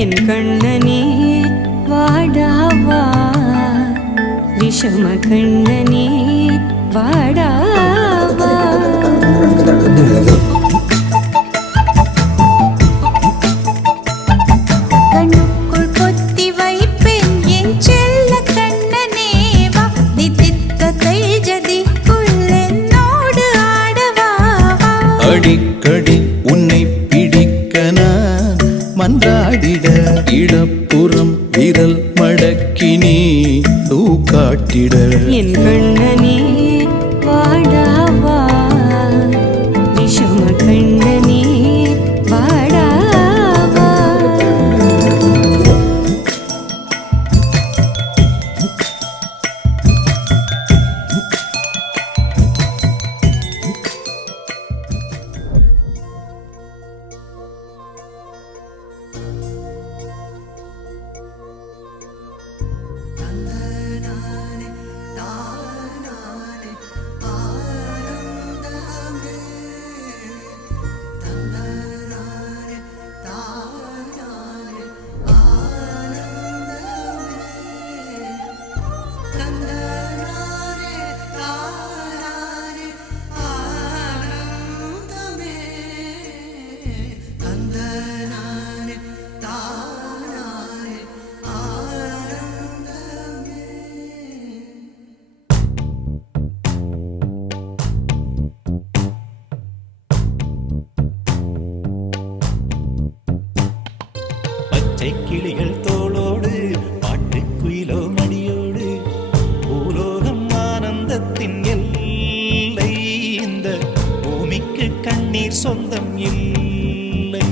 என் கண்ணனே வாடாவா விஷம கண்ணனே வாடாவா கண்ணுக்குள் பொத்தி வைப்பேன் என் செல்ல கண்ணனே வா தித்தித்த தைஜதிக்குள் என்னோடு ஆடவா அடிக்கடி உன்னை பிடிக்க நான் மன்றாடிட இடப்புறம் விரல் மடக்கி நீ காட்டிட என் கண்ணனே வாடாவா விஷம கண்ணனே வாடாவா கிளிகள் தோளோடு பாட்டுக்குயிலோ மடியோடு பூலோகம் ஆனந்தத்தின் எல்லை இந்த பூமிக்கு கண்ணீர் சொந்தம் இல்லை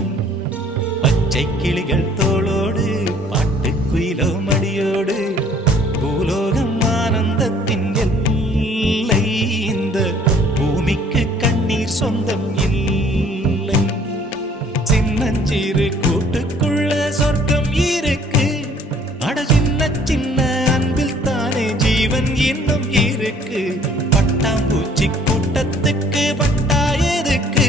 பச்சை கிளிகள் தோளோடு பாட்டுக்குயிலோ மடியோடு பூலோகம் ஆனந்தத்தின் எல்லை இந்த பூமிக்கு கண்ணீர் சொந்தம் இல்லை சின்னஞ்சிறு கூட்டுக்குள்ள சொர்க்கம் இருக்கு அட சின்ன சின்ன அன்பில் தானே ஜீவன் இன்னும் இருக்கு பட்டாம்பூச்சி கூட்டத்துக்கு பட்டா எதுக்கு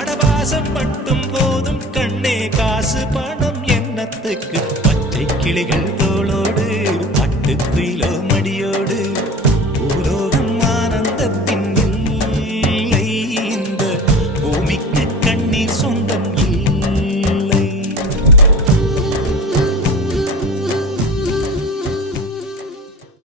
அடவாசம் மட்டும் போதும் கண்ணே காசு பணம் எண்ணத்துக்கு பச்சை கிளிகள் தோளோடு பட்டுக்குயிலோ மடியோடு